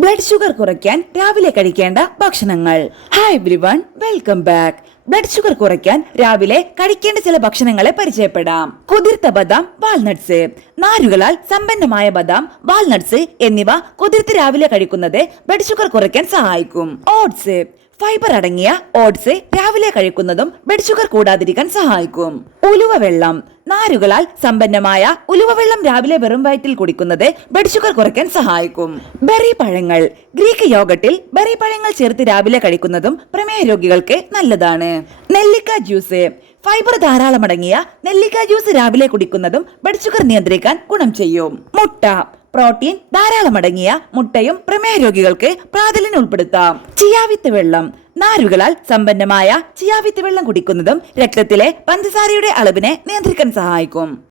Blood sugar കുറയ്ക്കാൻ രാവിലെ കഴിക്കേണ്ട ഭക്ഷണങ്ങൾ. Hi everyone, welcome back. Blood sugar കുറയ്ക്കാൻ രാവിലെ കഴിക്കേണ്ട ചില ഭക്ഷണങ്ങളെ പരിചയപ്പെടാം. കുതിർത്ത ബദാം, വാൾനട്ട്സ്. നാരുകളാൽ സമ്പന്നമായ ബദാം, വാൾനട്ട്സ് എന്നിവ കുതിർത്ത് രാവിലെ കഴിക്കുന്നത് ബ്ലഡ് ഷുഗർ കുറയ്ക്കാൻ സഹായിക്കും. ഓട്സ്. ഫൈബർ അടങ്ങിയ ഓട്സ് രാവിലെ കഴിക്കുന്നതും ബ്ലഡ് ഷുഗർ കൂടാതിരിക്കാൻ സഹായിക്കും. ഉലുവ വെള്ളം. നാരുകളാൽ സമ്പന്നമായ ഉലുവ വെള്ളം രാവിലെ വെറും വയറ്റിൽ കുടിക്കുന്നത് ബ്ലഡ് ഷുഗർ കുറയ്ക്കാൻ സഹായിക്കും. ബെറി പഴങ്ങൾ. ഗ്രീക്ക് യോഗട്ടിൽ ബെറി പഴങ്ങൾ ചേർത്ത് രാവിലെ കഴിക്കുന്നതും പ്രമേഹ രോഗികൾക്ക് നല്ലതാണ്. നെല്ലിക്ക ജ്യൂസ്. ഫൈബർ ധാരാളം അടങ്ങിയ നെല്ലിക്ക ജ്യൂസ് രാവിലെ കുടിക്കുന്നതും ബ്ലഡ് ഷുഗർ നിയന്ത്രിക്കാൻ ഗുണം ചെയ്യും. മുട്ട. പ്രോട്ടീൻ ധാരാളം അടങ്ങിയ മുട്ടയും പ്രമേഹ രോഗികൾക്ക് പ്രാതലിന് ഉൾപ്പെടുത്താം. ചിയാവിത്ത് വെള്ളം. നാരുകളാൽ സമ്പന്നമായ ചിയാവിത്ത് വെള്ളം കുടിക്കുന്നതും രക്തത്തിലെ പഞ്ചസാരയുടെ അളവിനെ നിയന്ത്രിക്കാൻ സഹായിക്കും.